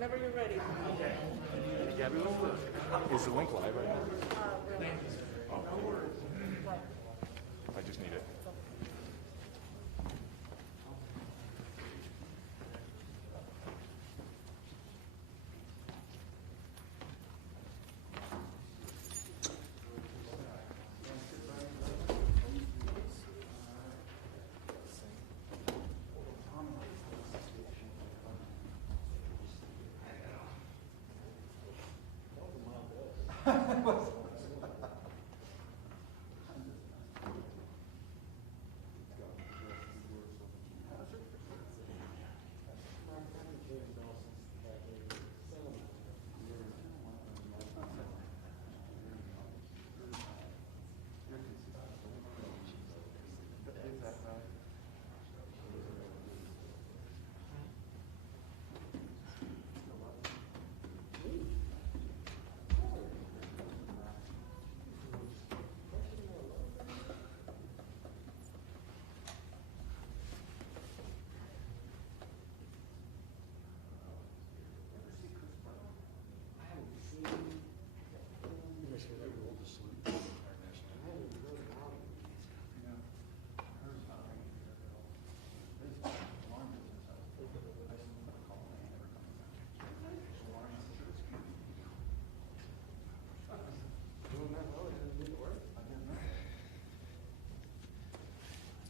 Whenever you're ready. Okay. Gabby, is the link live right now? Oh, cool. I just need it.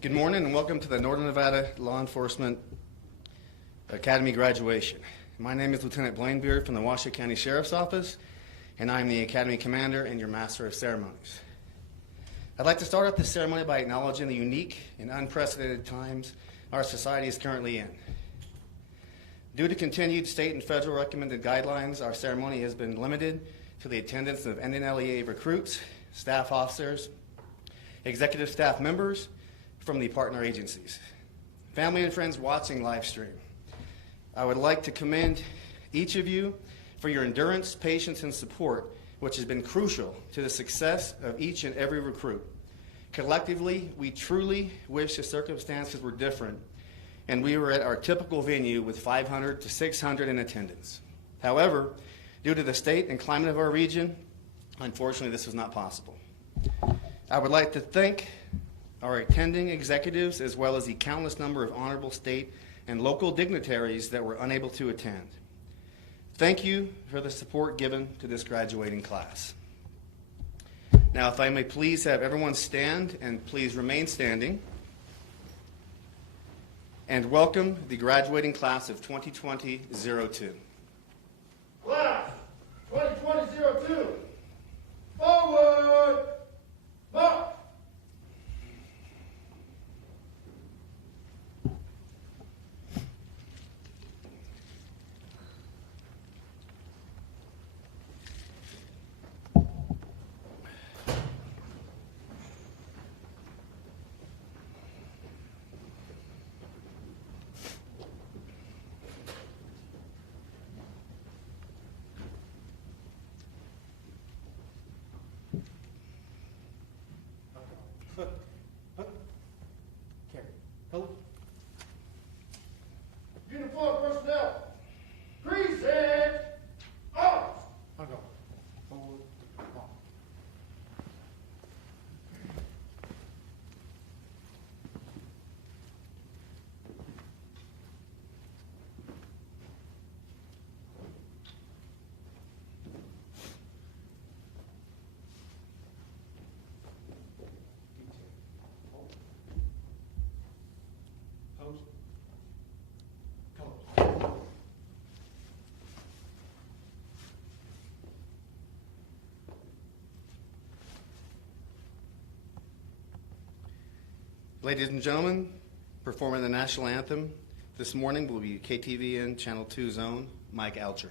Good morning and welcome to the Northern Nevada Law Enforcement Academy graduation. My name is Lieutenant Blaine Beard from the Washoe County Sheriff's Office, and I'm the Academy Commander and your Master of Ceremonies. I'd like to start off this ceremony by acknowledging the unique and unprecedented times our society is currently in. Due to continued state and federal recommended guidelines, our ceremony has been limited to the attendance of NNLEA recruits, staff officers, executive staff members, from the partner agencies. Family and friends watching live stream, I would like to commend each of you for your endurance, patience, and support, which has been crucial to the success of each and every recruit. Collectively, we truly wish the circumstances were different and we were at our typical venue with 500 to 600 in attendance. However, due to the state and climate of our region, unfortunately, this was not possible. I would like to thank our attending executives, as well as the countless number of honorable state and local dignitaries that were unable to attend. Thank you for the support given to this graduating class. Now, if I may please have everyone stand and please remain standing, and welcome the graduating class of 2020-02. Class 2020-02, forward, march! Uniform personnel, present arms. I'll go. Forward, march. Post. Ladies and gentlemen, performing the national anthem this morning will be KTVN Channel 2 Zone, Mike Alcher.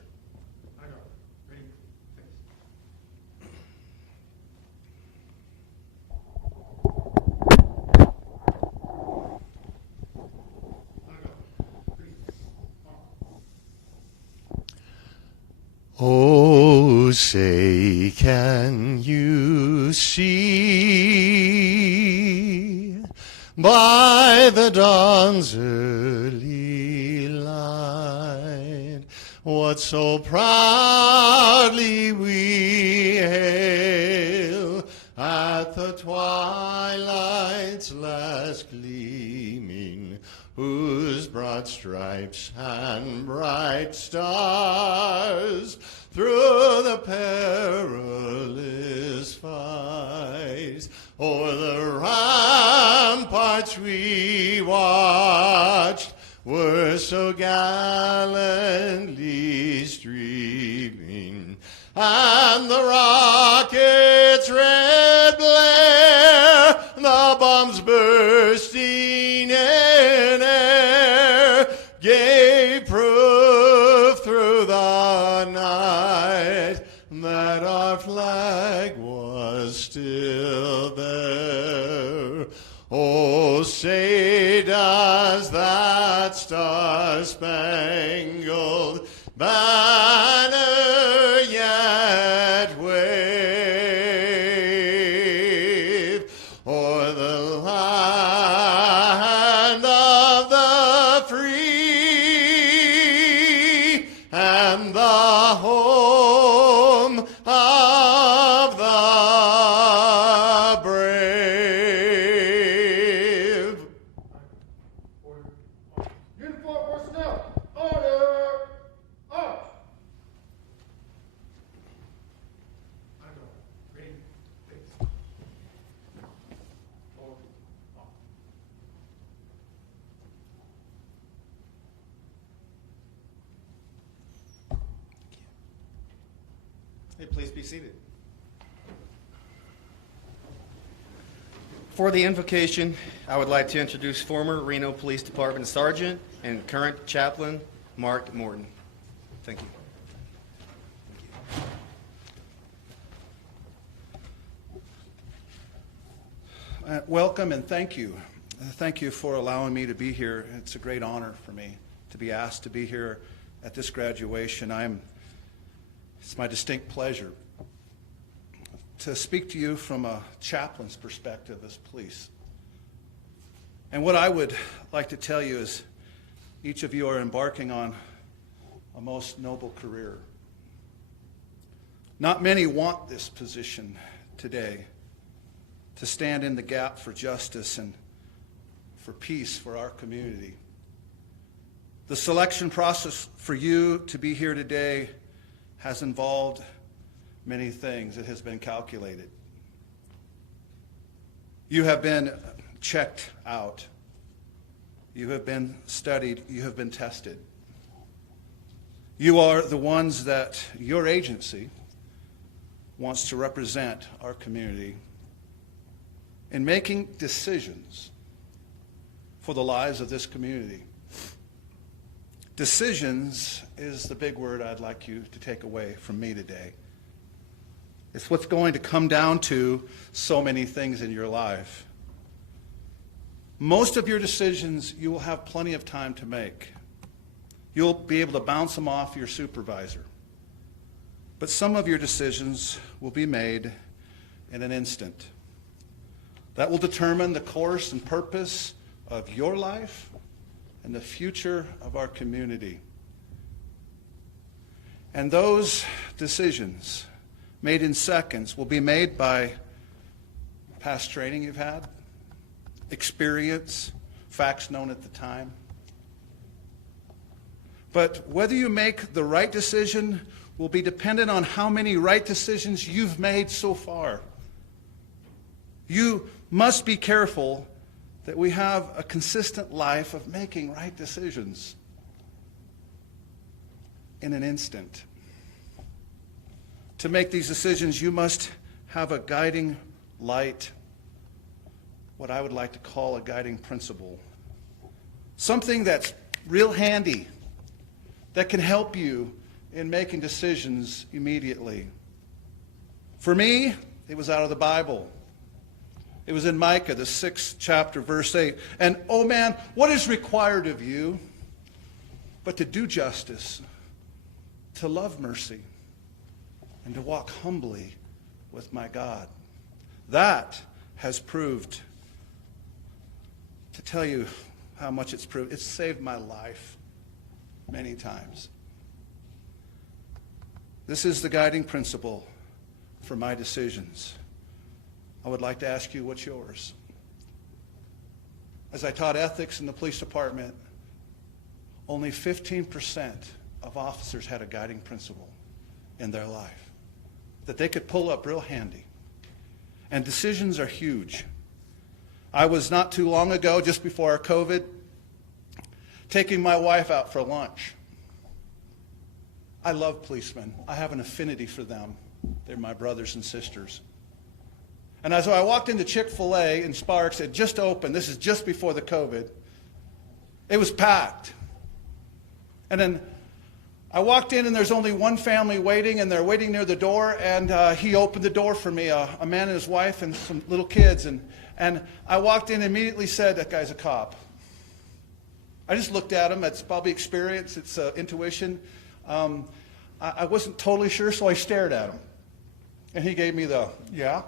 Oh, say, can you see by the dawn's early light what so proudly we hail at the twilight's last gleaming, whose broad stripes and bright stars through the perilous fight o'er the ramparts we watched were so gallantly streaming, and the rockets' red blare, the bombs bursting in air, gave proof through the night that our flag was still there. Oh, say does that star-spangled banner yet wave o'er the land of the free and the home of the brave? Uniform personnel, order, up. Hey, please be seated. For the invocation, I would like to introduce former Reno Police Department Sergeant and current Chaplain Mark Morton. Thank you. Welcome and thank you. Thank you for allowing me to be here. It's a great honor for me to be asked to be here at this graduation. It's my distinct pleasure to speak to you from a chaplain's perspective as police. And what I would like to tell you is each of you are embarking on a most noble career. Not many want this position today, to stand in the gap for justice and for peace for our community. The selection process for you to be here today has involved many things. It has been calculated. You have been checked out. You have been studied. You have been tested. You are the ones that your agency wants to represent our community in making decisions for the lives of this community. Decisions is the big word I'd like you to take away from me today. It's what's going to come down to so many things in your life. Most of your decisions you will have plenty of time to make. You'll be able to bounce them off your supervisor. But some of your decisions will be made in an instant. That will determine the course and purpose of your life and the future of our community. And those decisions made in seconds will be made by past training you've had, experience, facts known at the time. But whether you make the right decision will be dependent on how many right decisions you've made so far. You must be careful that we have a consistent life of making right decisions in an instant. To make these decisions, you must have a guiding light, what I would like to call a guiding principle. Something that's real handy, that can help you in making decisions immediately. For me, it was out of the Bible. It was in Micah, the 6th chapter, verse 8. And, oh man, what is required of you but to do justice, to love mercy, and to walk humbly with my God? That has proved, to tell you how much it's proved, it's saved my life many times. This is the guiding principle for my decisions. I would like to ask you, what's yours? As I taught ethics in the police department, only 15% of officers had a guiding principle in their life that they could pull up real handy. And decisions are huge. I was not too long ago, just before COVID, taking my wife out for lunch. I love policemen. I have an affinity for them. They're my brothers and sisters. And as I walked into Chick-fil-A in Sparks, it just opened. This is just before the COVID. It was packed. And then I walked in, and there's only one family waiting, and they're waiting near the door, and he opened the door for me, a man and his wife and some little kids. And I walked in and immediately said, that guy's a cop. I just looked at him. It's probably experience. It's intuition. I wasn't totally sure, so I stared at him. And he gave me the, yeah,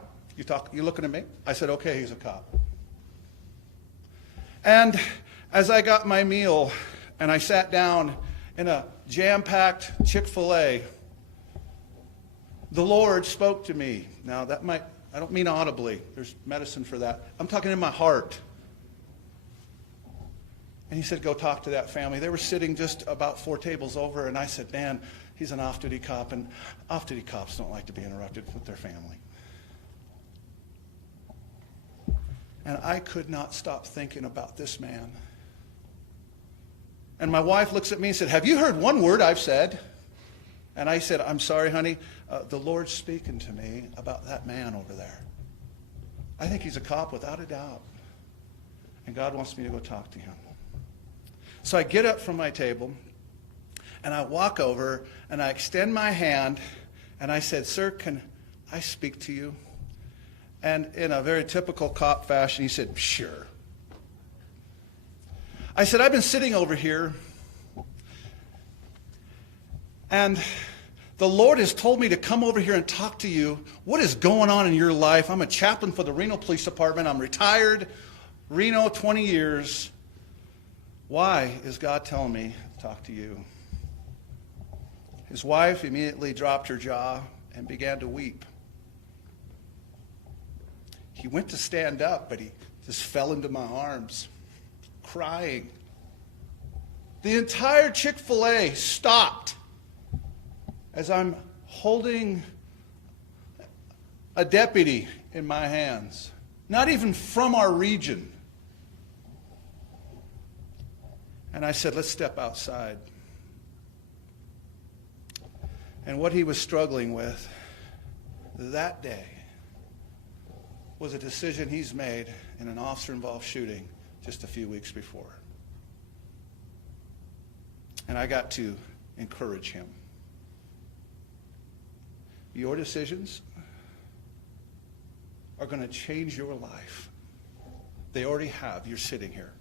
you looking at me? I said, okay, he's a cop. And as I got my meal and I sat down in a jam-packed Chick-fil-A, the Lord spoke to me. Now, I don't mean audibly. There's medicine for that. I'm talking in my heart. And he said, go talk to that family. They were sitting just about 4 tables over, and I said, man, he's an off-duty cop, and off-duty cops don't like to be interrupted with their family. And I could not stop thinking about this man. And my wife looks at me and said, have you heard one word I've said? And I said, I'm sorry, honey. The Lord's speaking to me about that man over there. I think he's a cop without a doubt. And God wants me to go talk to him. So I get up from my table, and I walk over, and I extend my hand, and I said, sir, can I speak to you? And in a very typical cop fashion, he said, sure. I said, I've been sitting over here, and the Lord has told me to come over here and talk to you. What is going on in your life? I'm a chaplain for the Reno Police Department. I'm retired, Reno, 20 years. Why is God telling me to talk to you? His wife immediately dropped her jaw and began to weep. He went to stand up, but he just fell into my arms, crying. The entire Chick-fil-A stopped as I'm holding a deputy in my hands, not even from our region. And I said, let's step outside. And what he was struggling with that day was a decision he's made in an officer-involved shooting just a few weeks before. And I got to encourage him. Your decisions are going to change your life. They already have. You're sitting here.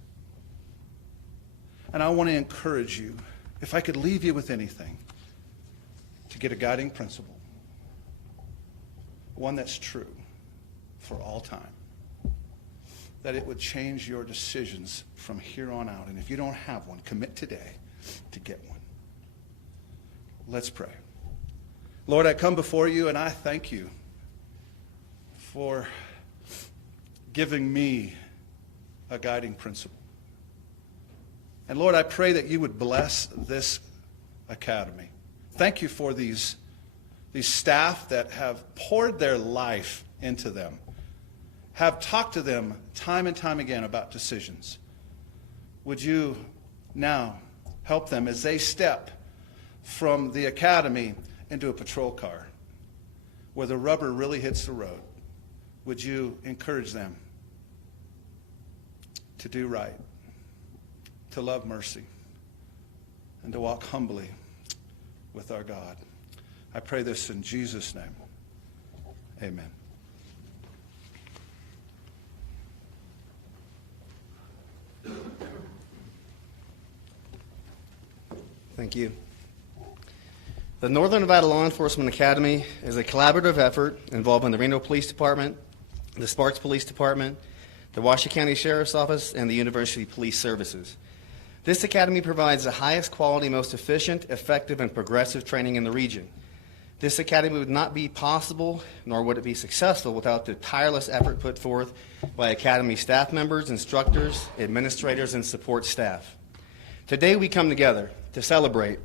And I want to encourage you, if I could leave you with anything, to get a guiding principle, one that's true for all time, that it would change your decisions from here on out. And if you don't have one, commit today to get one. Let's pray. Lord, I come before you and I thank you for giving me a guiding principle. And Lord, I pray that you would bless this academy. Thank you for these staff that have poured their life into them, have talked to them time and time again about decisions. Would you now help them as they step from the academy into a patrol car where the rubber really hits the road? Would you encourage them to do right, to love mercy, and to walk humbly with our God? I pray this in Jesus' name. Amen. Thank you. The Northern Nevada Law Enforcement Academy is a collaborative effort involving the Reno Police Department, the Sparks Police Department, the Washoe County Sheriff's Office, and the University Police Services. This academy provides the highest quality, most efficient, effective, and progressive training in the region. This academy would not be possible, nor would it be successful, without the tireless effort put forth by academy staff members, instructors, administrators, and support staff. Today we come together to celebrate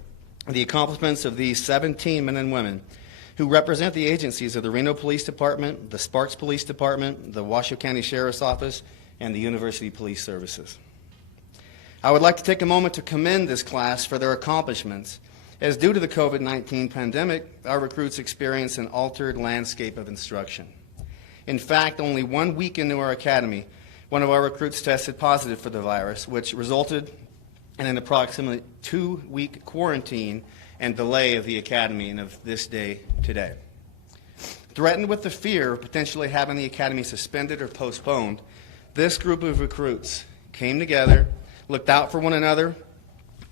the accomplishments of these 17 men and women who represent the agencies of the Reno Police Department, the Sparks Police Department, the Washoe County Sheriff's Office, and the University Police Services. I would like to take a moment to commend this class for their accomplishments, as due to the COVID-19 pandemic, our recruits experience an altered landscape of instruction. In fact, only 1 week into our academy, one of our recruits tested positive for the virus, which resulted in an approximately 2-week quarantine and delay of the academy and of this day today. Threatened with the fear of potentially having the academy suspended or postponed, this group of recruits came together, looked out for one another,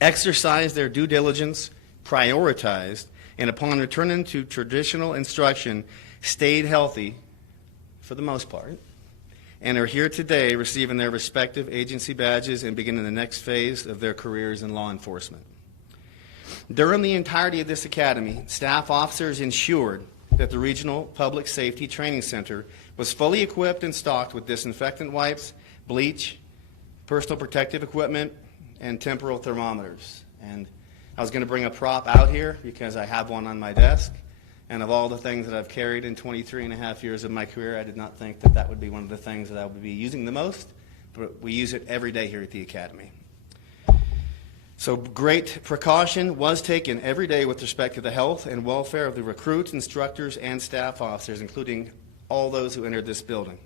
exercised their due diligence, prioritized, and upon returning to traditional instruction, stayed healthy for the most part, and are here today receiving their respective agency badges and beginning the next phase of their careers in law enforcement. During the entirety of this academy, staff officers ensured that the Regional Public Safety Training Center was fully equipped and stocked with disinfectant wipes, bleach, personal protective equipment, and temporal thermometers. And I was going to bring a prop out here because I have one on my desk, and of all the things that I've carried in 23 and a half years of my career, I did not think that that would be one of the things that I would be using the most, but we use it every day here at the Academy. So great precaution was taken every day with respect to the health and welfare of the recruits, instructors, and staff officers, including all those who entered this building.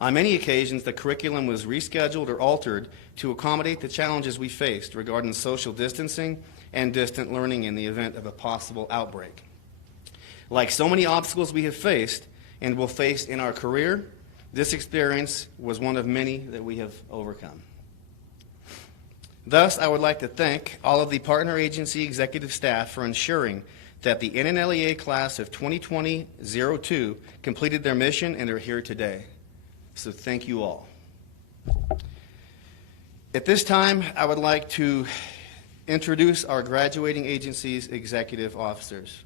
On many occasions, the curriculum was rescheduled or altered to accommodate the challenges we faced regarding social distancing and distant learning in the event of a possible outbreak. Like so many obstacles we have faced and will face in our career, this experience was one of many that we have overcome. Thus, I would like to thank all of the partner agency executive staff for ensuring that the NNLEA class of 2020-02 completed their mission and are here today. So thank you all. At this time, I would like to introduce our graduating agency's executive officers.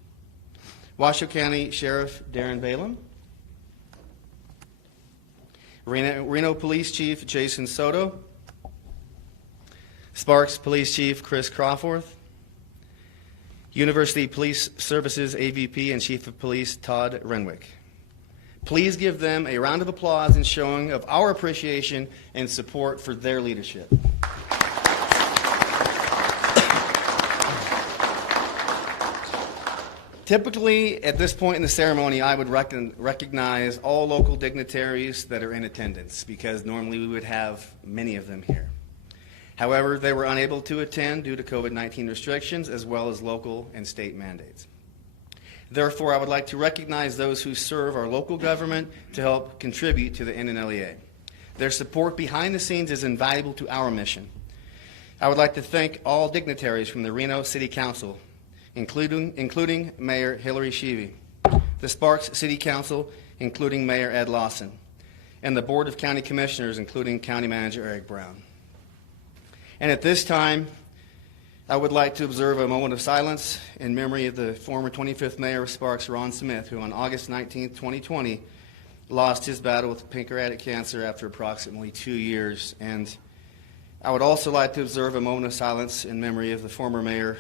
Washoe County Sheriff Darren Balaam, Reno Police Chief Jason Soto, Sparks Police Chief Chris Crawforth, University Police Services AVP and Chief of Police Todd Renwick. Please give them a round of applause in showing of our appreciation and support for their leadership. Typically, at this point in the ceremony, I would recognize all local dignitaries that are in attendance, because normally we would have many of them here. However, they were unable to attend due to COVID-19 restrictions as well as local and state mandates. Therefore, I would like to recognize those who serve our local government to help contribute to the NNLEA. Their support behind the scenes is invaluable to our mission. I would like to thank all dignitaries from the Reno City Council, including Mayor Hillary Sheevy, the Sparks City Council, including Mayor Ed Lawson, and the Board of County Commissioners, including County Manager Eric Brown. And at this time, I would like to observe a moment of silence in memory of the former 25th Mayor of Sparks, Ron Smith, who on August 19, 2020, lost his battle with pancreatic cancer after approximately 2 years. And I would also like to observe a moment of silence in memory of the former Mayor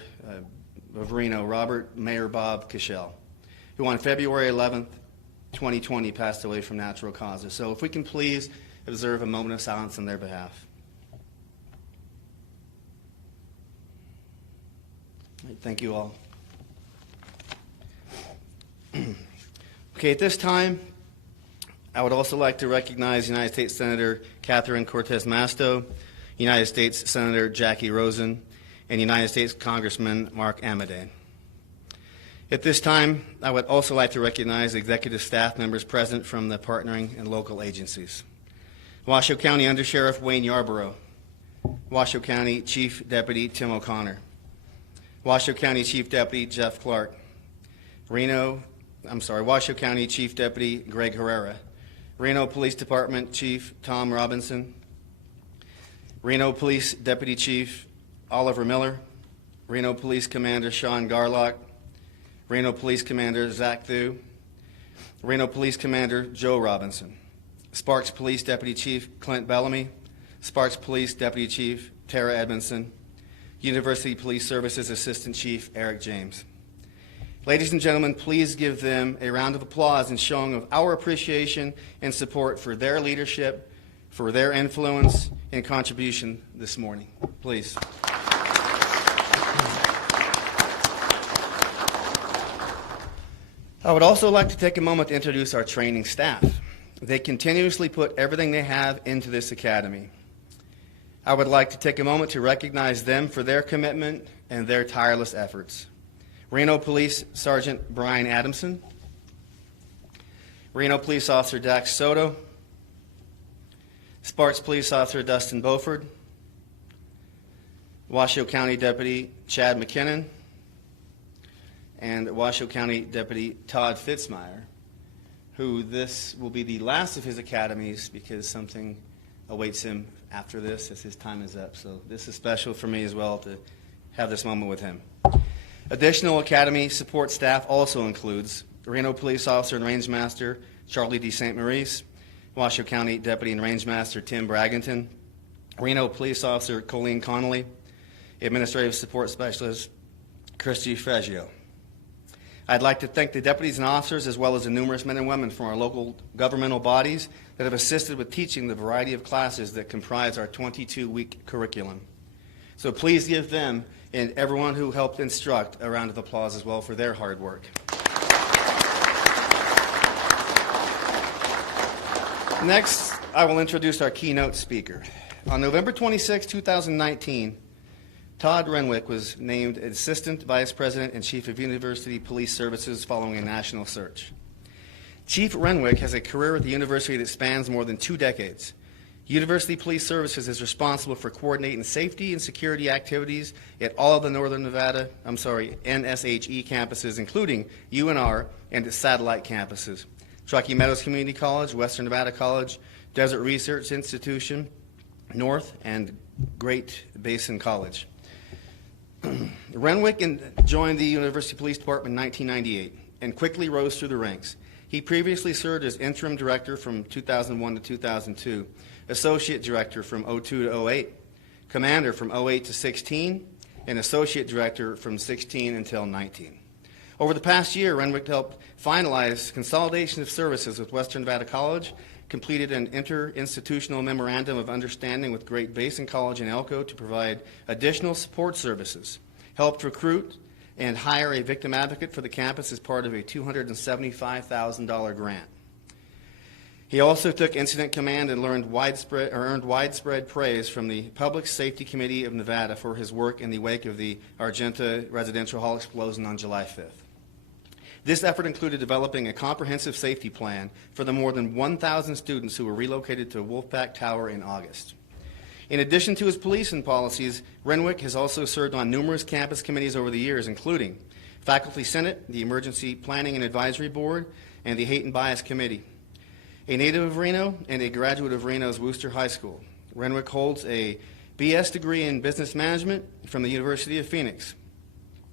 of Reno, Mayor Bob Cashel, who on February 11th, 2020, passed away from natural causes. So if we can please observe a moment of silence on their behalf. Thank you all. Okay, at this time, I would also like to recognize United States Senator Catherine Cortez Masto, United States Senator Jackie Rosen, and United States Congressman Mark Amodei. At this time, I would also like to recognize executive staff members present from the partnering and local agencies. Washoe County Undersheriff Wayne Yarborough, Washoe County Chief Deputy Tim O'Connor, Washoe County Chief Deputy Jeff Clark, Washoe County Chief Deputy Greg Herrera, Reno Police Department Chief Tom Robinson, Reno Police Deputy Chief Oliver Miller, Reno Police Commander Sean Garlock, Reno Police Commander Zach Thu, Reno Police Commander Joe Robinson, Sparks Police Deputy Chief Clint Bellamy, Sparks Police Deputy Chief Tara Edmondson, University Police Services Assistant Chief Eric James. Ladies and gentlemen, please give them a round of applause in showing of our appreciation and support for their leadership, for their influence and contribution this morning. Please. I would also like to take a moment to introduce our training staff. They continuously put everything they have into this academy. I would like to take a moment to recognize them for their commitment and their tireless efforts. Reno Police Sergeant Brian Adamson, Reno Police Officer Dax Soto, Sparks Police Officer Dustin Beauford, Washoe County Deputy Chad McKinnon, and Washoe County Deputy Todd Fitzmeyer, who this will be the last of his academies because something awaits him after this as his time is up. So this is special for me as well to have this moment with him. Additional academy support staff also includes Reno Police Officer and Range Master Charlie D. St. Maurice, Washoe County Deputy and Range Master Tim Braggington, Reno Police Officer Colleen Connolly, Administrative Support Specialist Christy Freggio. I'd like to thank the deputies and officers as well as the numerous men and women from our local governmental bodies that have assisted with teaching the variety of classes that comprise our 22-week curriculum. So please give them and everyone who helped instruct a round of applause as well for their hard work. Next, I will introduce our keynote speaker. On November 26, 2019, Todd Renwick was named Assistant Vice President and Chief of University Police Services following a national search. Chief Renwick has a career at the university that spans more than 2 decades. University Police Services is responsible for coordinating safety and security activities at all of the NSHE campuses, including UNR and its satellite campuses, Truckee Meadows Community College, Western Nevada College, Desert Research Institution, North, and Great Basin College. Renwick joined the University Police Department in 1998 and quickly rose through the ranks. He previously served as interim director from 2001 to 2002, associate director from 02 to 08, commander from 08 to 16, and associate director from 16 until 19. Over the past year, Renwick helped finalize consolidation of services with Western Nevada College, completed an interinstitutional memorandum of understanding with Great Basin College and Elko to provide additional support services, helped recruit and hire a victim advocate for the campus as part of a $275,000 grant. He also took incident command and earned widespread praise from the Public Safety Committee of Nevada for his work in the wake of the Argenta residential hall explosion on July 5th. This effort included developing a comprehensive safety plan for the more than 1,000 students who were relocated to Wolfpack Tower in August. In addition to his policing policies, Renwick has also served on numerous campus committees over the years, including Faculty Senate, the Emergency Planning and Advisory Board, and the Hate and Bias Committee. A native of Reno and a graduate of Reno's Wooster High School, Renwick holds a BS degree in Business Management from the University of Phoenix.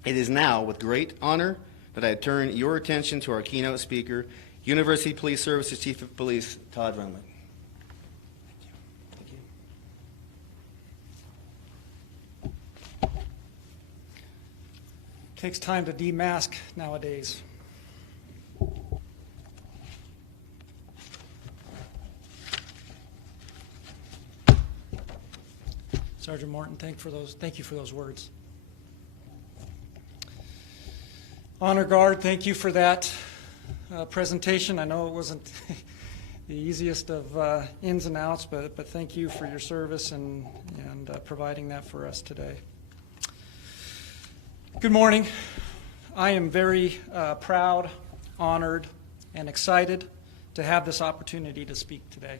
It is now with great honor that I turn your attention to our keynote speaker, University Police Services Chief of Police, Todd Renwick. Thank you. Thank you. Takes time to demask nowadays. Sergeant Martin, thank you for those words. Honor Guard, thank you for that presentation. I know it wasn't the easiest of ins and outs, but thank you for your service and providing that for us today. Good morning. I am very proud, honored, and excited to have this opportunity to speak today.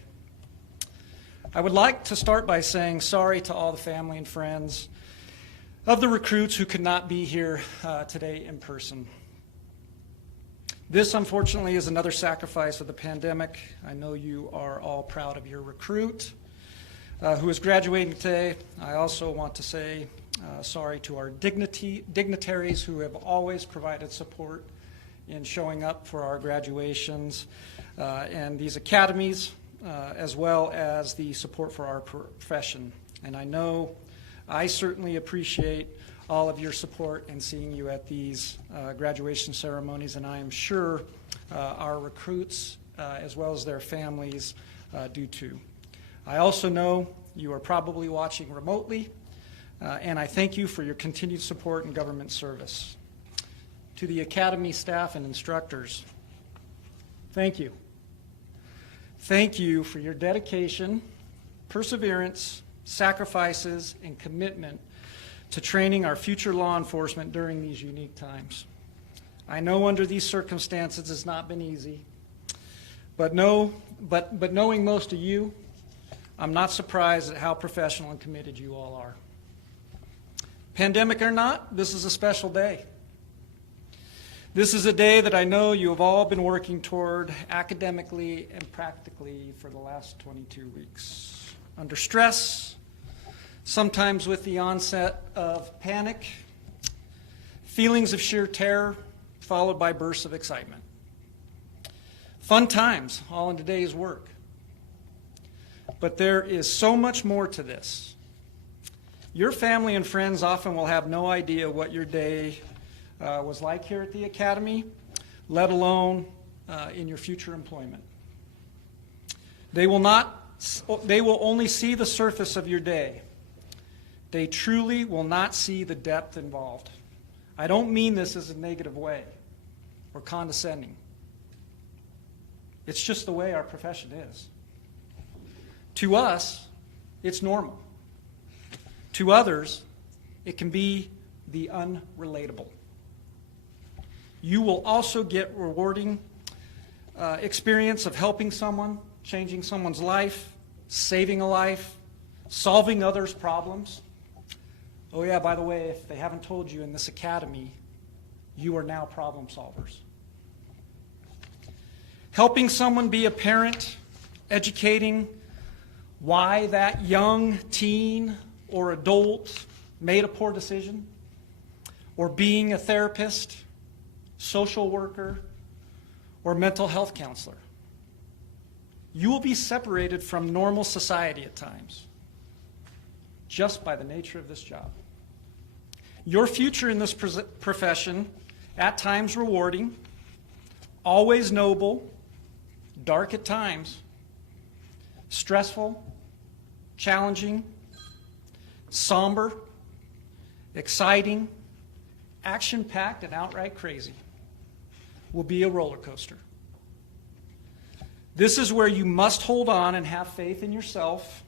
I would like to start by saying sorry to all the family and friends of the recruits who could not be here today in person. This, unfortunately, is another sacrifice of the pandemic. I know you are all proud of your recruit who is graduating today. I also want to say Sorry to our dignitaries who have always provided support in showing up for our graduations and these academies, as well as the support for our profession. And I know I certainly appreciate all of your support in seeing you at these graduation ceremonies, and I am sure our recruits, as well as their families, do too. I also know you are probably watching remotely, and I thank you for your continued support in government service. To the Academy staff and instructors, thank you. Thank you for your dedication, perseverance, sacrifices, and commitment to training our future law enforcement during these unique times. I know under these circumstances it's not been easy, but knowing most of you, I'm not surprised at how professional and committed you all are. Pandemic or not, this is a special day. This is a day that I know you have all been working toward academically and practically for the last 22 weeks. Under stress, sometimes with the onset of panic, feelings of sheer terror, followed by bursts of excitement. Fun times, all in today's work. But there is so much more to this. Your family and friends often will have no idea what your day was like here at the Academy, let alone in your future employment. They will only see the surface of your day. They truly will not see the depth involved. I don't mean this as a negative way or condescending. It's just the way our profession is. To us, it's normal. To others, it can be the unrelatable. You will also get rewarding experience of helping someone, changing someone's life, saving a life, solving others' problems. Oh yeah, by the way, if they haven't told you in this academy, you are now problem solvers. Helping someone be a parent, educating why that young teen or adult made a poor decision, or being a therapist, social worker, or mental health counselor. You will be separated from normal society at times, just by the nature of this job. Your future in this profession, at times rewarding, always noble, dark at times, stressful, challenging, somber, exciting, action-packed, and outright crazy, will be a roller coaster. This is where you must hold on and have faith in yourself,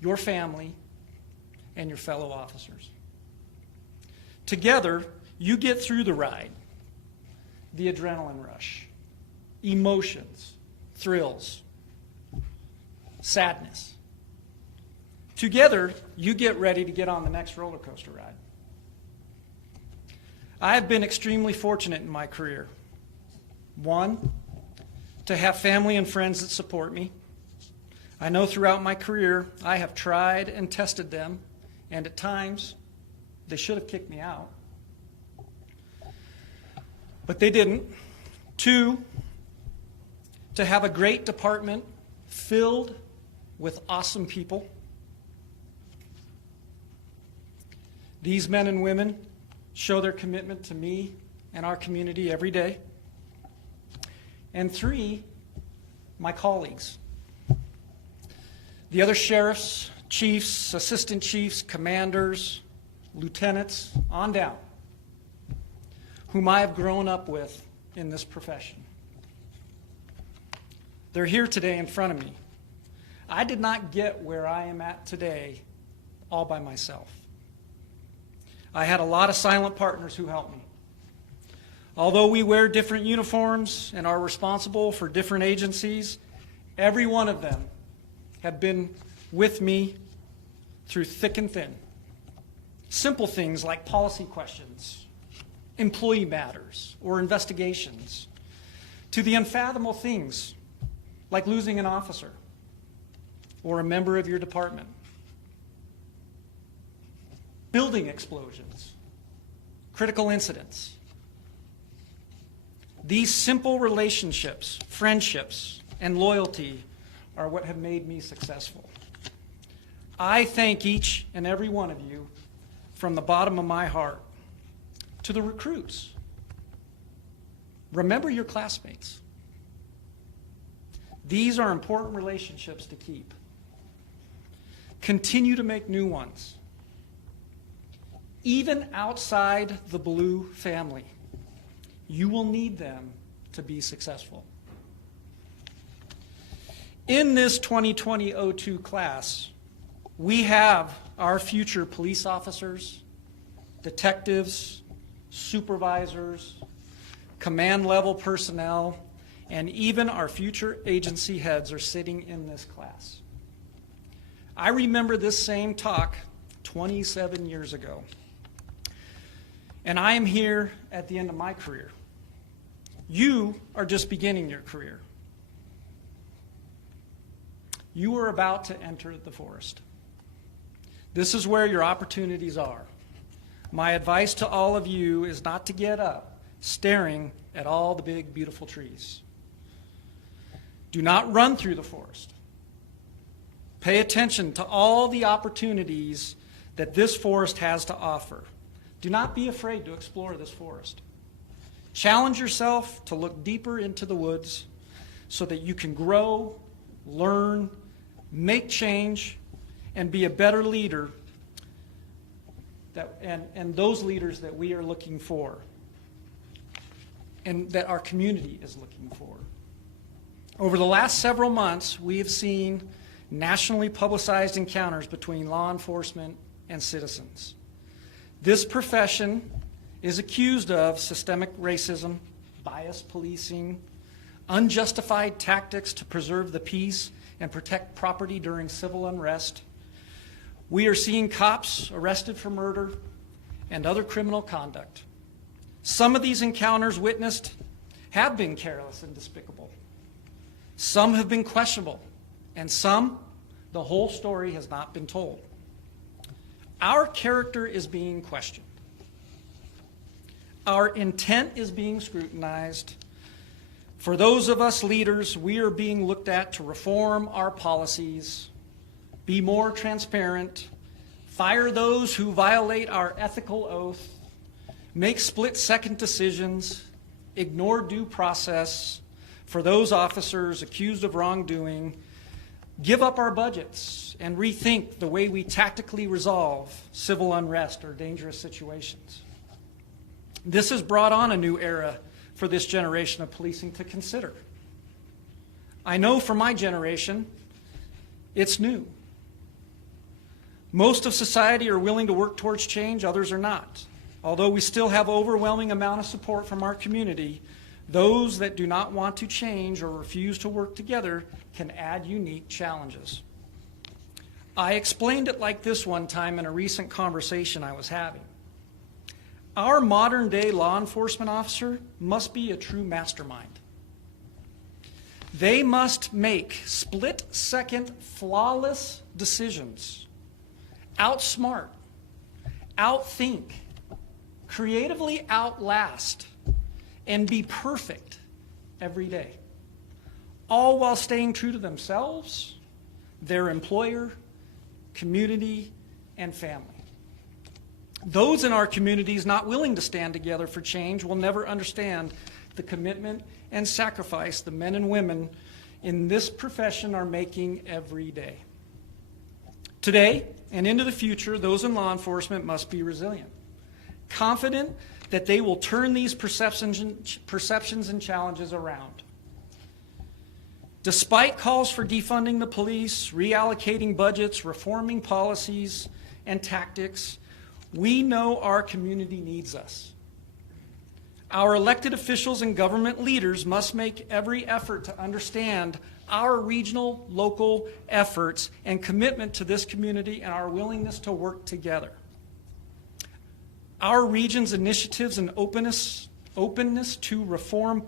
your family, and your fellow officers. Together, you get through the ride, the adrenaline rush, emotions, thrills, sadness. Together, you get ready to get on the next roller coaster ride. I have been extremely fortunate in my career. One, to have family and friends that support me. I know throughout my career I have tried and tested them, and at times they should have kicked me out. But they didn't. Two, to have a great department filled with awesome people. These men and women show their commitment to me and our community every day. And three, my colleagues. The other sheriffs, chiefs, assistant chiefs, commanders, lieutenants, on down, whom I have grown up with in this profession. They're here today in front of me. I did not get where I am at today all by myself. I had a lot of silent partners who helped me. Although we wear different uniforms and are responsible for different agencies, every one of them have been with me through thick and thin. Simple things like policy questions, employee matters, or investigations, to the unfathomable things like losing an officer or a member of your department. building explosions, critical incidents. These simple relationships, friendships, and loyalty are what have made me successful. I thank each and every one of you from the bottom of my heart. To the recruits, remember your classmates. These are important relationships to keep. Continue to make new ones. Even outside the blue family, you will need them to be successful. In this 2020-02 class, we have our future police officers, detectives, supervisors, command-level personnel, and even our future agency heads are sitting in this class. I remember this same talk 27 years ago, and I am here at the end of my career. You are just beginning your career. You are about to enter the forest. This is where your opportunities are. My advice to all of you is not to get up staring at all the big, beautiful trees. Do not run through the forest. Pay attention to all the opportunities that this forest has to offer. Do not be afraid to explore this forest. Challenge yourself to look deeper into the woods so that you can grow, learn, make change, and be a better leader and those leaders that we are looking for and that our community is looking for. Over the last several months, we have seen nationally publicized encounters between law enforcement and citizens. This profession is accused of systemic racism, biased policing, unjustified tactics to preserve the peace and protect property during civil unrest. We are seeing cops arrested for murder and other criminal conduct. Some of these encounters witnessed have been careless and despicable. Some have been questionable, and some, the whole story has not been told. Our character is being questioned. Our intent is being scrutinized. For those of us leaders, we are being looked at to reform our policies, be more transparent, fire those who violate our ethical oath, make split-second decisions, ignore due process for those officers accused of wrongdoing, give up our budgets, and rethink the way we tactically resolve civil unrest or dangerous situations. This has brought on a new era for this generation of policing to consider. I know for my generation, it's new. Most of society are willing to work towards change, others are not. Although we still have overwhelming amount of support from our community, those that do not want to change or refuse to work together can add unique challenges. I explained it like this one time in a recent conversation I was having. Our modern-day law enforcement officer must be a true mastermind. They must make split-second, flawless decisions, outsmart, outthink, creatively outlast, and be perfect every day, all while staying true to themselves, their employer, community, and family. Those in our communities not willing to stand together for change will never understand the commitment and sacrifice the men and women in this profession are making every day. Today and into the future, those in law enforcement must be resilient, confident that they will turn these perceptions and challenges around. Despite calls for defunding the police, reallocating budgets, reforming policies and tactics, we know our community needs us. Our elected officials and government leaders must make every effort to understand our regional, local efforts and commitment to this community and our willingness to work together. Our region's initiatives and openness to reform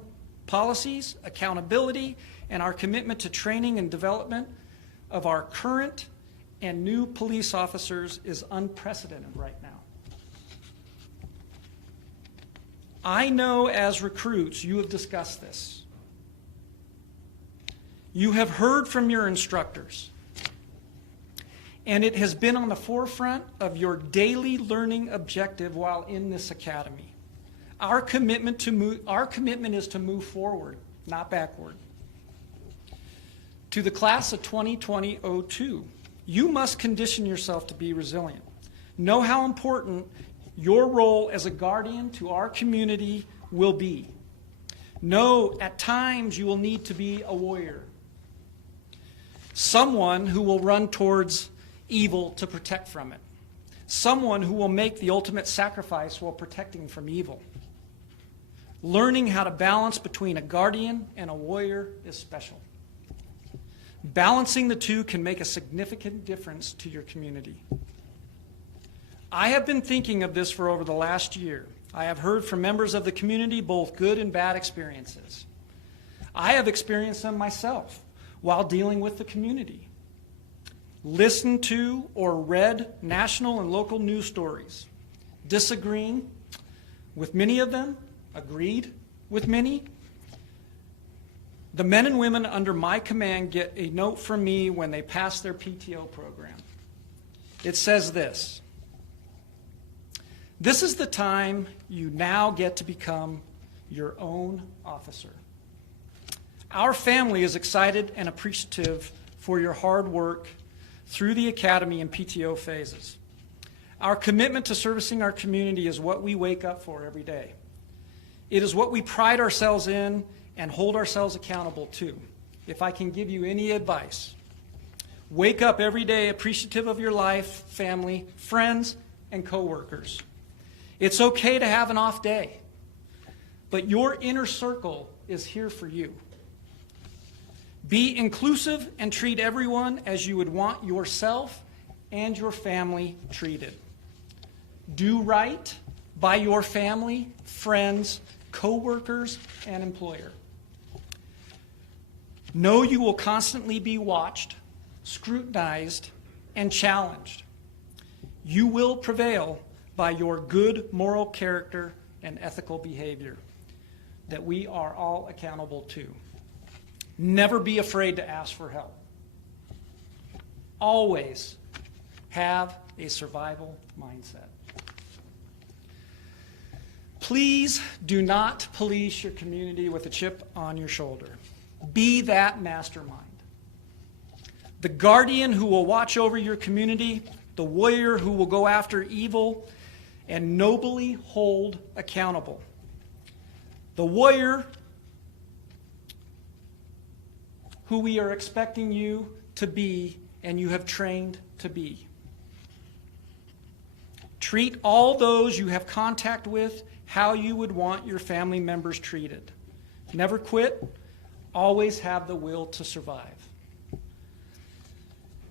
policies, accountability, and our commitment to training and development of our current and new police officers is unprecedented right now. I know as recruits you have discussed this. You have heard from your instructors, and it has been on the forefront of your daily learning objective while in this academy. Our commitment is to move forward, not backward. To the class of 2020-02, you must condition yourself to be resilient. Know how important your role as a guardian to our community will be. Know at times you will need to be a warrior, someone who will run towards evil to protect from it, someone who will make the ultimate sacrifice while protecting from evil. Learning how to balance between a guardian and a warrior is special. Balancing the two can make a significant difference to your community. I have been thinking of this for over the last year. I have heard from members of the community both good and bad experiences. I have experienced them myself while dealing with the community. Listened to or read national and local news stories, disagreeing with many of them, agreed with many. The men and women under my command get a note from me when they pass their PTO program. It says this: "This is the time you now get to become your own officer." Our family is excited and appreciative for your hard work through the academy and PTO phases. Our commitment to servicing our community is what we wake up for every day. It is what we pride ourselves in and hold ourselves accountable to. If I can give you any advice, wake up every day appreciative of your life, family, friends, and coworkers. It's okay to have an off day, but your inner circle is here for you. Be inclusive and treat everyone as you would want yourself and your family treated. Do right by your family, friends, coworkers, and employer. Know you will constantly be watched, scrutinized, and challenged. You will prevail by your good moral character and ethical behavior that we are all accountable to. Never be afraid to ask for help. Always have a survival mindset. Please do not police your community with a chip on your shoulder. Be that mastermind. The guardian who will watch over your community, the warrior who will go after evil and nobly hold accountable. The warrior who we are expecting you to be and you have trained to be. Treat all those you have contact with how you would want your family members treated. Never quit. Always have the will to survive.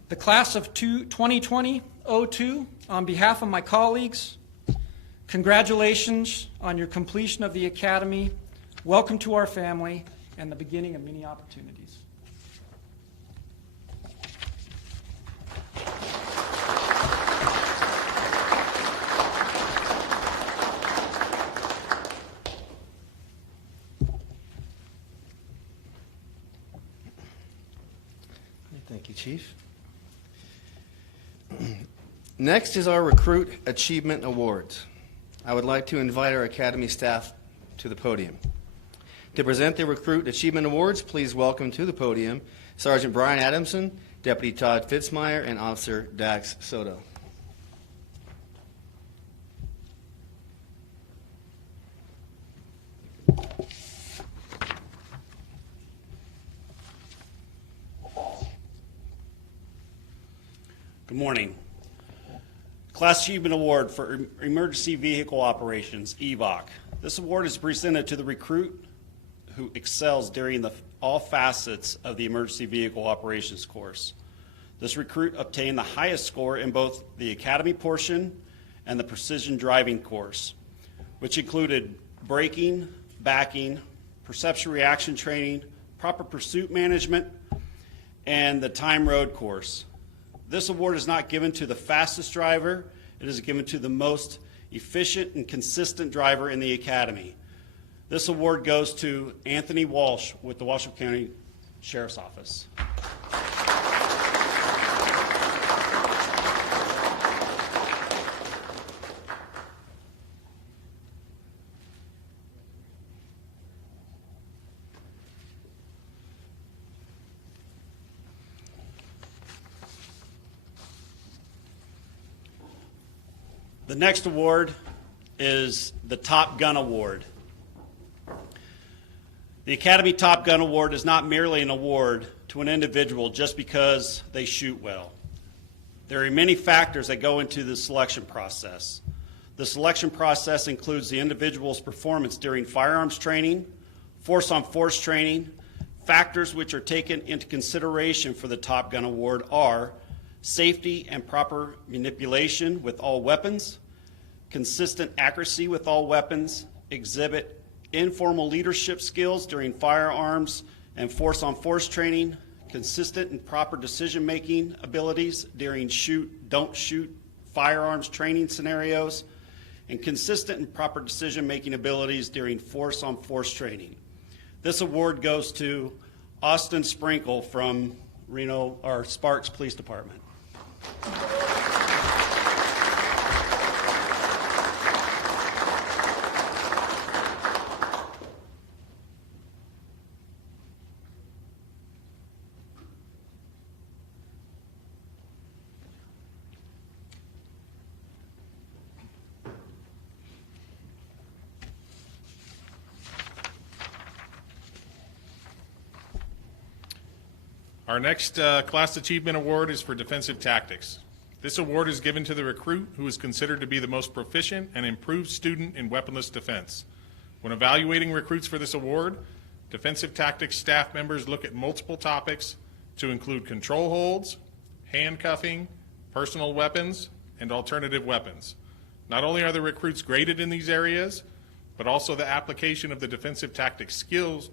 The class of 2020-02, on behalf of my colleagues, congratulations on your completion of the academy. Welcome to our family and the beginning of many opportunities. Thank you, Chief. Next is our Recruit Achievement Awards. I would like to invite our Academy staff to the podium. To present the Recruit Achievement Awards, please welcome to the podium Sergeant Brian Adamson, Deputy Todd Fitzmeyer, and Officer Dax Soto. Good morning. Class Achievement Award for Emergency Vehicle Operations, EVOC. This award is presented to the recruit who excels during all facets of the Emergency Vehicle Operations course. This recruit obtained the highest score in both the academy portion and the precision driving course, which included braking, backing, perception reaction training, proper pursuit management, and the time road course. This award is not given to the fastest driver, it is given to the most efficient and consistent driver in the Academy. This award goes to Anthony Walsh with the Washoe County Sheriff's Office. The next award is the Top Gun Award. The Academy Top Gun Award is not merely an award to an individual just because they shoot well. There are many factors that go into the selection process. The selection process includes the individual's performance during firearms training, force-on-force training. Factors which are taken into consideration for the Top Gun Award are safety and proper manipulation with all weapons, consistent accuracy with all weapons, exhibit informal leadership skills during firearms and force-on-force training, consistent and proper decision-making abilities during shoot, don't shoot firearms training scenarios, and consistent and proper decision-making abilities during force-on-force training. This award goes to Austin Sprinkle from Reno, or Sparks Police Department. Our next Class Achievement Award is for Defensive Tactics. This award is given to the recruit who is considered to be the most proficient and improved student in weaponless defense. When evaluating recruits for this award, Defensive Tactics staff members look at multiple topics to include control holds, handcuffing, personal weapons, and alternative weapons. Not only are the recruits graded in these areas, but also the application of the defensive tactics skills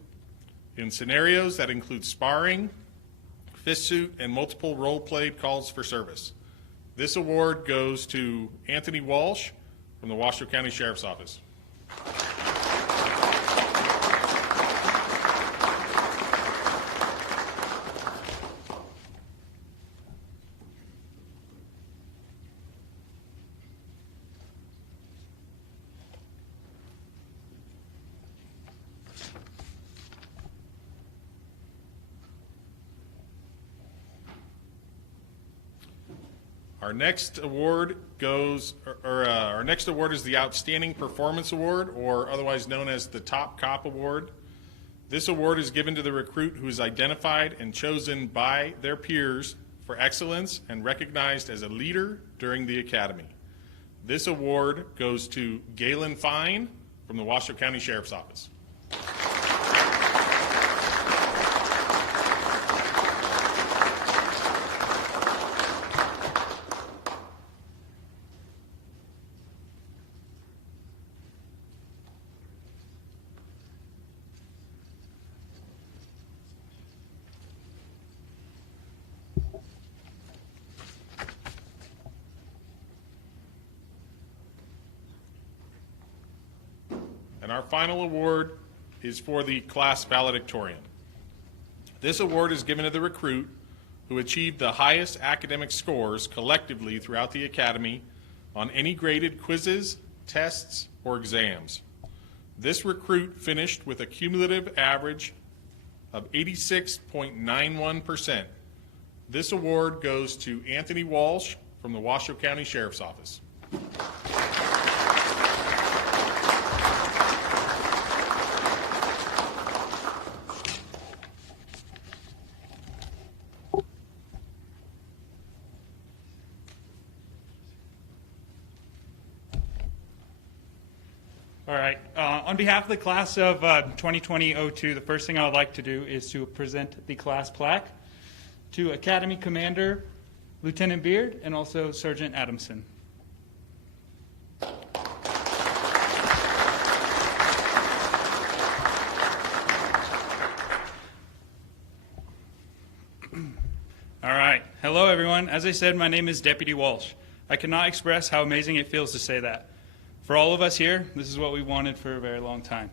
in scenarios that include sparring, fist suit, and multiple role-played calls for service. This award goes to Anthony Walsh from the Washoe County Sheriff's Office. Our next award is the Outstanding Performance Award, or otherwise known as the Top Cop Award. This award is given to the recruit who is identified and chosen by their peers for excellence and recognized as a leader during the academy. This award goes to Galen Fine from the Washoe County Sheriff's Office. And our final award is for the class valedictorian. This award is given to the recruit who achieved the highest academic scores collectively throughout the academy on any graded quizzes, tests, or exams. This recruit finished with a cumulative average of 86.91%. This award goes to Anthony Walsh from the Washoe County Sheriff's Office. All right. On behalf of the class of 2020-02, the first thing I would like to do is to present the class plaque to Academy Commander Lieutenant Beard and also Sergeant Adamson. All right. Hello, everyone. As I said, my name is Deputy Walsh. I cannot express how amazing it feels to say that. For all of us here, this is what we wanted for a very long time.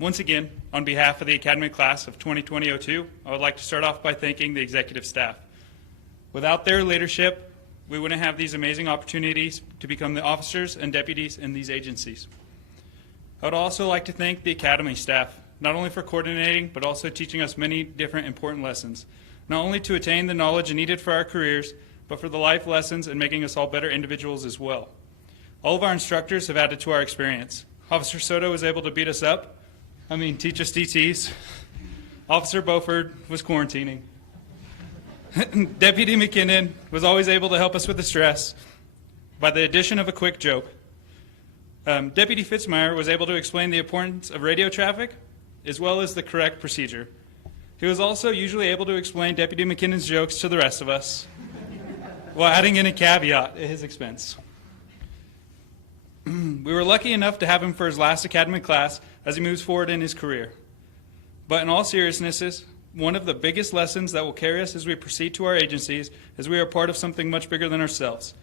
Once again, on behalf of the Academy class of 2020-02, I would like to start off by thanking the executive staff. Without their leadership, we wouldn't have these amazing opportunities to become the officers and deputies in these agencies. I would also like to thank the Academy staff, not only for coordinating, but also teaching us many different important lessons, not only to attain the knowledge needed for our careers, but for the life lessons and making us all better individuals as well. All of our instructors have added to our experience. Officer Soto was able to beat us up, teach us DTs. Officer Beaufort was quarantining. Deputy McKinnon was always able to help us with the stress by the addition of a quick joke. Deputy Fitzmeyer was able to explain the importance of radio traffic as well as the correct procedure. He was also usually able to explain Deputy McKinnon's jokes to the rest of us while adding in a caveat at his expense. We were lucky enough to have him for his last academic class as he moves forward in his career. But in all seriousness, one of the biggest lessons that will carry us as we proceed to our agencies is we are part of something much bigger than ourselves.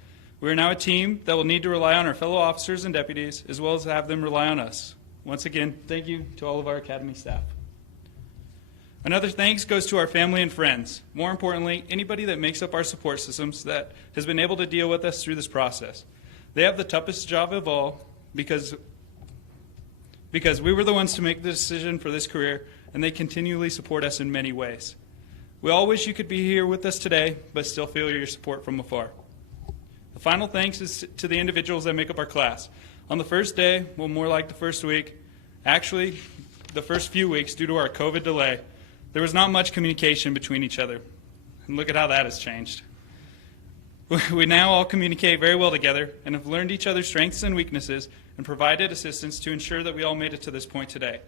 We are now a team that will need to rely on our fellow officers and deputies as well as have them rely on us. Once again, thank you to all of our Academy staff. Another thanks goes to our family and friends. More importantly, anybody that makes up our support systems that has been able to deal with us through this process. They have the toughest job of all because we were the ones to make the decision for this career, and they continually support us in many ways. We all wish you could be here with us today, but still feel your support from afar. The final thanks is to the individuals that make up our class. On the first day, well, more like the first week, actually the first few weeks due to our COVID delay, there was not much communication between each other. And look at how that has changed. We now all communicate very well together and have learned each other's strengths and weaknesses and provided assistance to ensure that we all made it to this point today.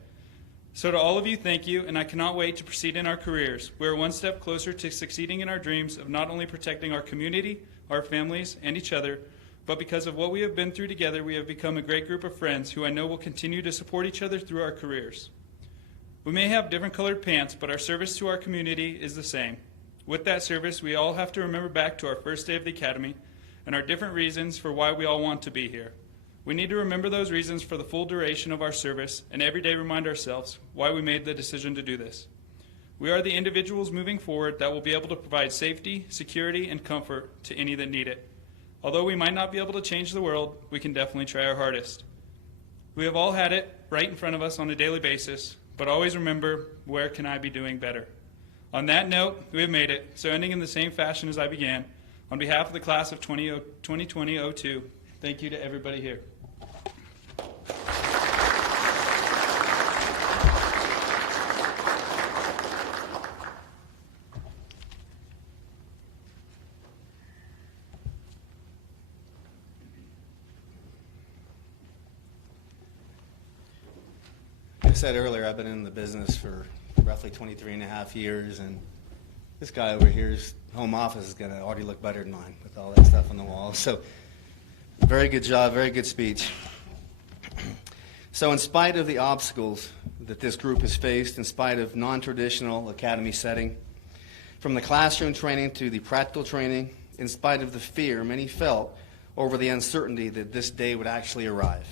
So to all of you, thank you, and I cannot wait to proceed in our careers. We are one step closer to succeeding in our dreams of not only protecting our community, our families, and each other, but because of what we have been through together, we have become a great group of friends who I know will continue to support each other through our careers. We may have different colored pants, but our service to our community is the same. With that service, we all have to remember back to our first day of the Academy and our different reasons for why we all want to be here. We need to remember those reasons for the full duration of our service and every day remind ourselves why we made the decision to do this. We are the individuals moving forward that will be able to provide safety, security, and comfort to any that need it. Although we might not be able to change the world, we can definitely try our hardest. We have all had it right in front of us on a daily basis, but always remember, where can I be doing better? On that note, we have made it, so ending in the same fashion as I began, on behalf of the class of 2020-02, thank you to everybody here. I said earlier, I've been in the business for roughly 23 and a half years, and this guy over here's home office is going to already look better than mine with all that stuff on the wall. So very good job, very good speech. So in spite of the obstacles that this group has faced, in spite of non-traditional academy setting, from the classroom training to the practical training, in spite of the fear many felt over the uncertainty that this day would actually arrive,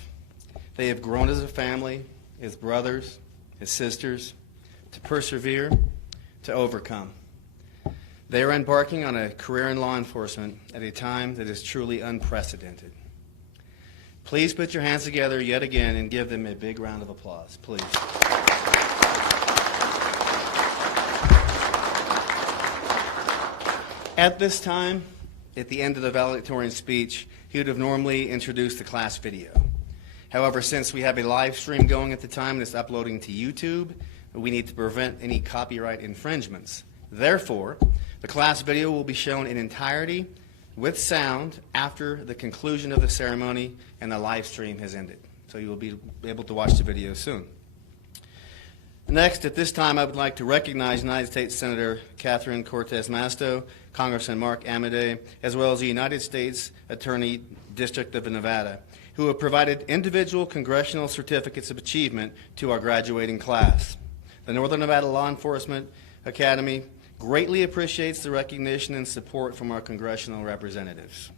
they have grown as a family, as brothers, as sisters, to persevere, to overcome. They are embarking on a career in law enforcement at a time that is truly unprecedented. Please put your hands together yet again and give them a big round of applause, please. At this time, at the end of the valedictorian speech, he would have normally introduced the class video. However, since we have a live stream going at the time and it's uploading to YouTube, we need to prevent any copyright infringements. Therefore, the class video will be shown in entirety with sound after the conclusion of the ceremony and the live stream has ended. So you will be able to watch the video soon. Next, at this time, I would like to recognize United States Senator Catherine Cortez Masto, Congressman Mark Amodei, as well as the United States Attorney District of Nevada, who have provided individual congressional certificates of achievement to our graduating class. The Northern Nevada Law Enforcement Academy greatly appreciates the recognition and support from our congressional representatives.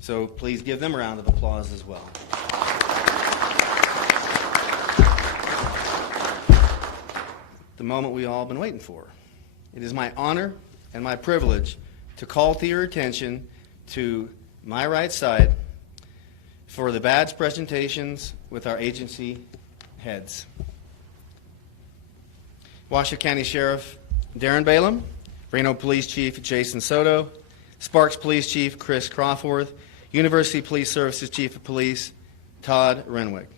So please give them a round of applause as well. The moment we all been waiting for. It is my honor and my privilege to call to your attention to my right side for the badge presentations with our agency heads. Washoe County Sheriff Darren Balaam, Reno Police Chief Jason Soto, Sparks Police Chief Chris Crawford, University Police Services Chief of Police Todd Renwick.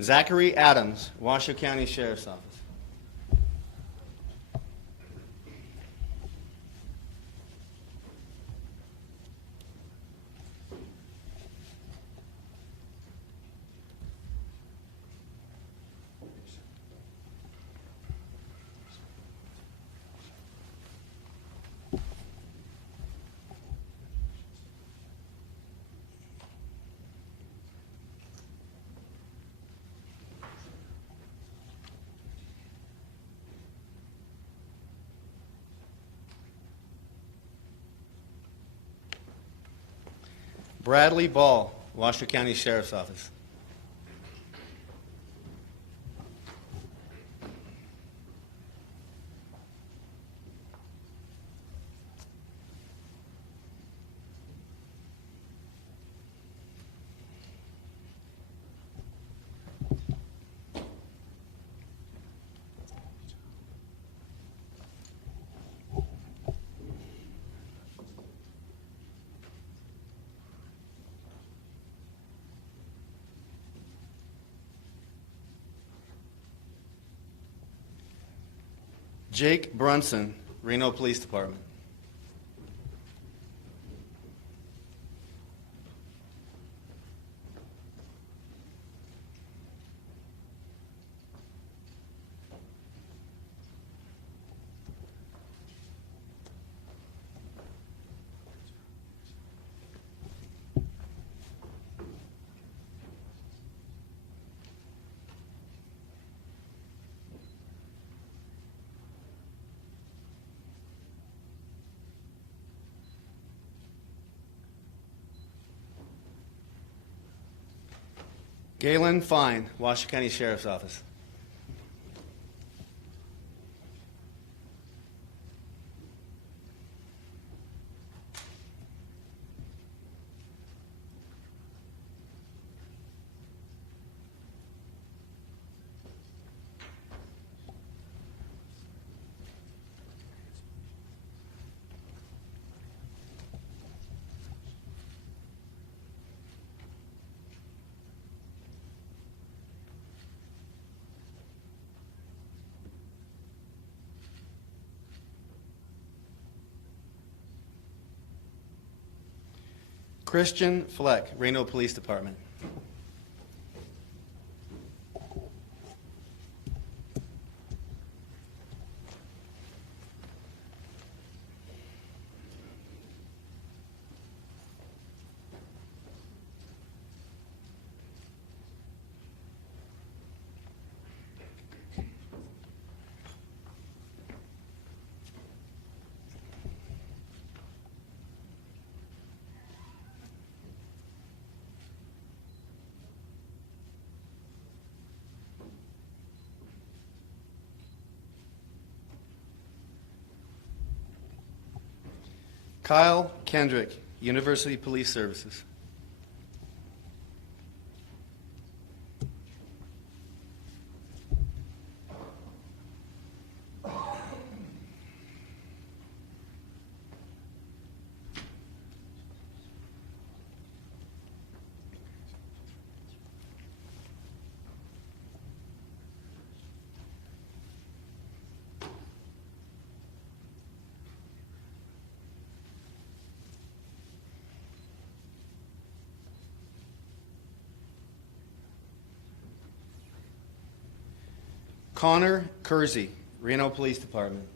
Zachary Adams, Washoe County Sheriff's Office. Bradley Ball, Washoe County Sheriff's Office. Jake Brunson, Reno Police Department. Galen Fine, Washoe County Sheriff's Office. Christian Fleck, Reno Police Department. Kyle Kendrick, University Police Services. Connor Kersey, Reno Police Department.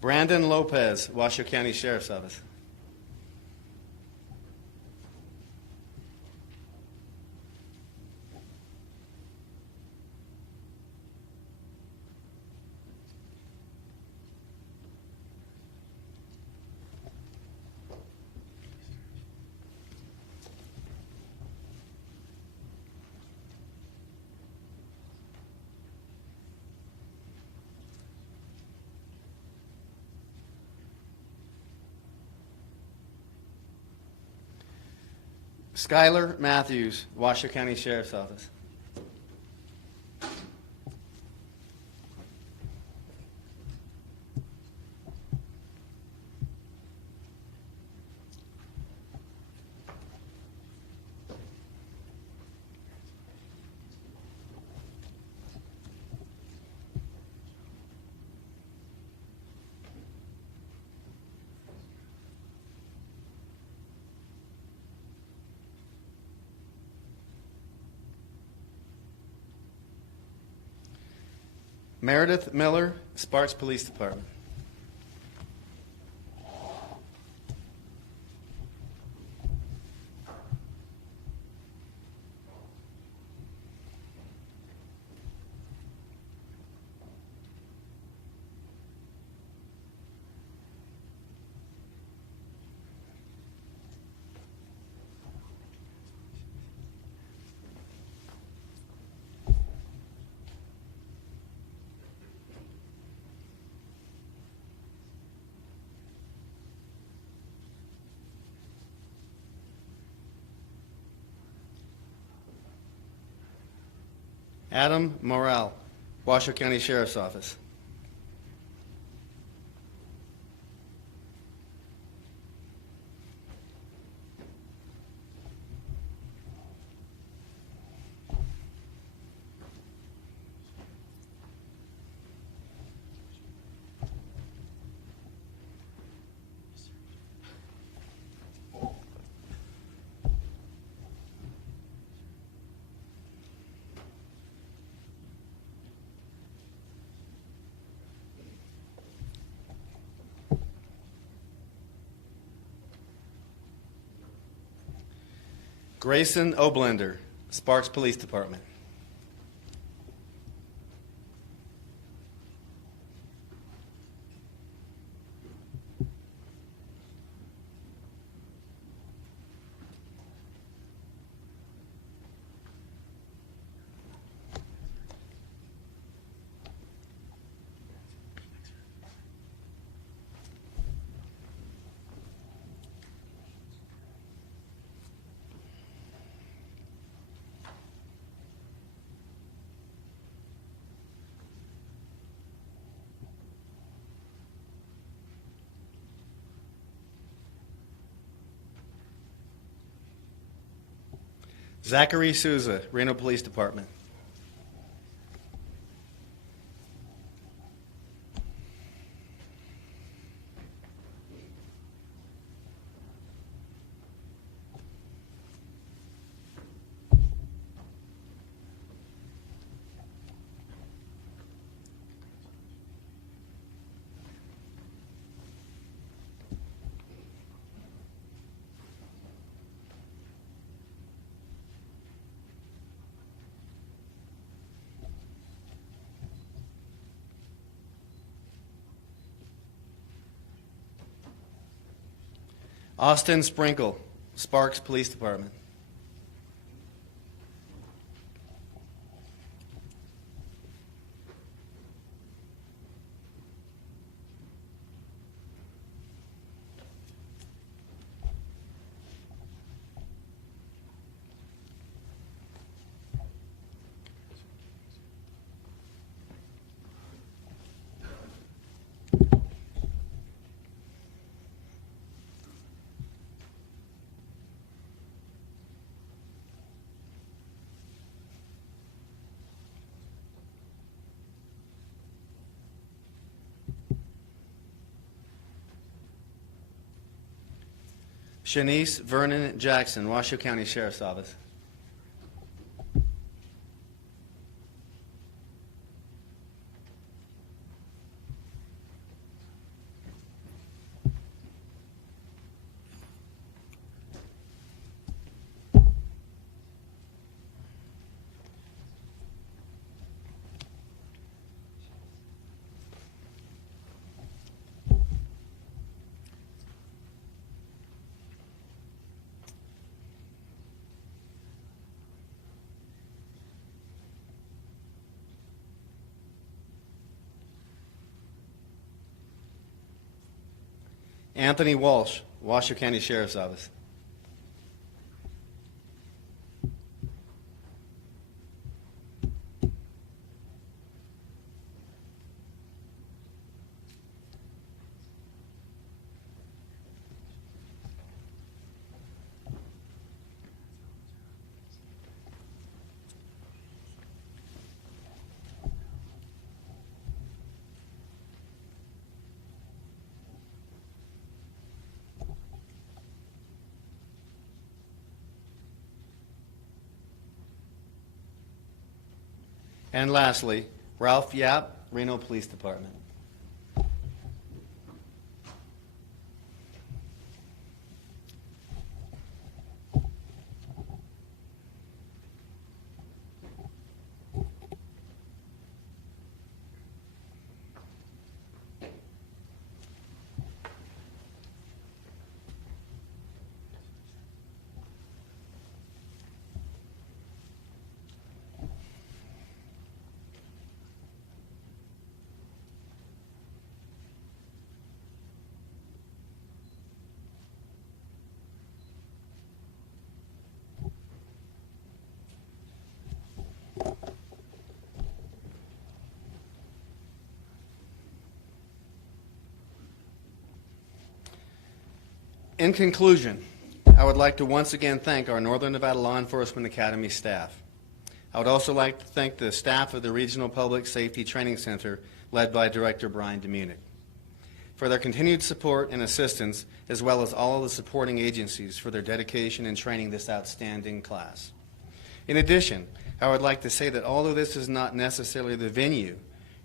Brandon Lopez, Washoe County Sheriff's Office. Skylar Matthews, Washoe County Sheriff's Office. Meredith Miller, Sparks Police Department. Adam Morrell, Washoe County Sheriff's Office. Grayson Oblender, Sparks Police Department. Zachary Souza, Reno Police Department. Austin Sprinkle, Sparks Police Department. Shanice Vernon Jackson, Washoe County Sheriff's Office. Anthony Walsh, Washoe County Sheriff's Office. And lastly, Ralph Yap, Reno Police Department. In conclusion, I would like to once again thank our Northern Nevada Law Enforcement Academy staff. I would also like to thank the staff of the Regional Public Safety Training Center, led by Director Brian DeMunick, for their continued support and assistance, as well as all of the supporting agencies for their dedication in training this outstanding class. In addition, I would like to say that although this is not necessarily the venue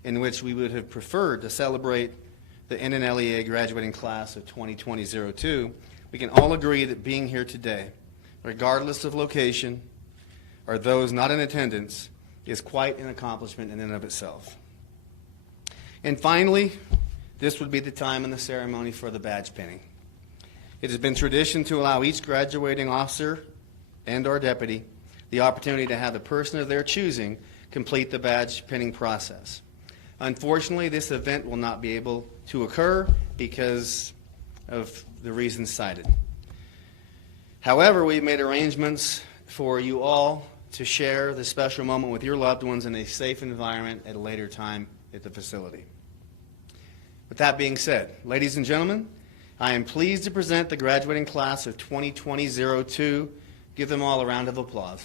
in which we would have preferred to celebrate the NNLEA graduating class of 2020-02, we can all agree that being here today, regardless of location or those not in attendance, is quite an accomplishment in and of itself. And finally, this would be the time in the ceremony for the badge pinning. It has been tradition to allow each graduating officer and/or deputy the opportunity to have the person of their choosing complete the badge pinning process. Unfortunately, this event will not be able to occur because of the reasons cited. However, we've made arrangements for you all to share this special moment with your loved ones in a safe environment at a later time at the facility. With that being said, ladies and gentlemen, I am pleased to present the graduating class of 2020-02. Give them all a round of applause.